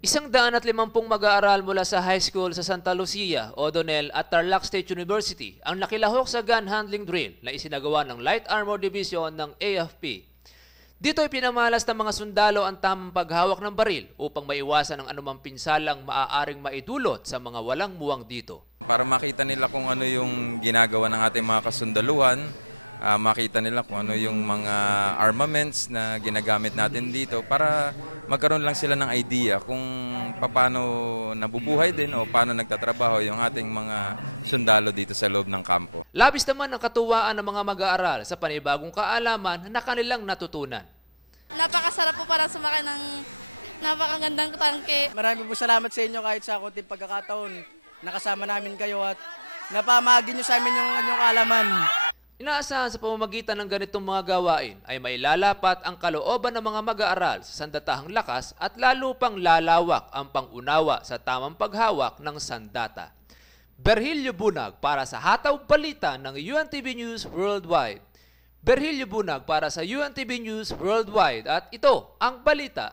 150 mag-aaral mula sa high school sa Santa Lucia, O'Donnell at Tarlac State University ang nakilahok sa gun handling drill na isinagawa ng Light Armor Division ng AFP. Dito ay pinamalas ng mga sundalo ang tamang paghawak ng baril upang maiwasan ang anumang pinsalang maaaring maidulot sa mga walang muwang dito. Labis naman ang katuwaan ng mga mag-aaral sa panibagong kaalaman na kanilang natutunan. Inaasahan sa pamamagitan ng ganitong mga gawain ay mailalapat ang kalooban ng mga mag-aaral sa sandatahang lakas at lalo pang lalawak ang pangunawa sa tamang paghawak ng sandata. Berhilyo Bunag para sa Hataw Balita ng UNTV News Worldwide. Berhilyo Bunag para sa UNTV News Worldwide at ito ang balita.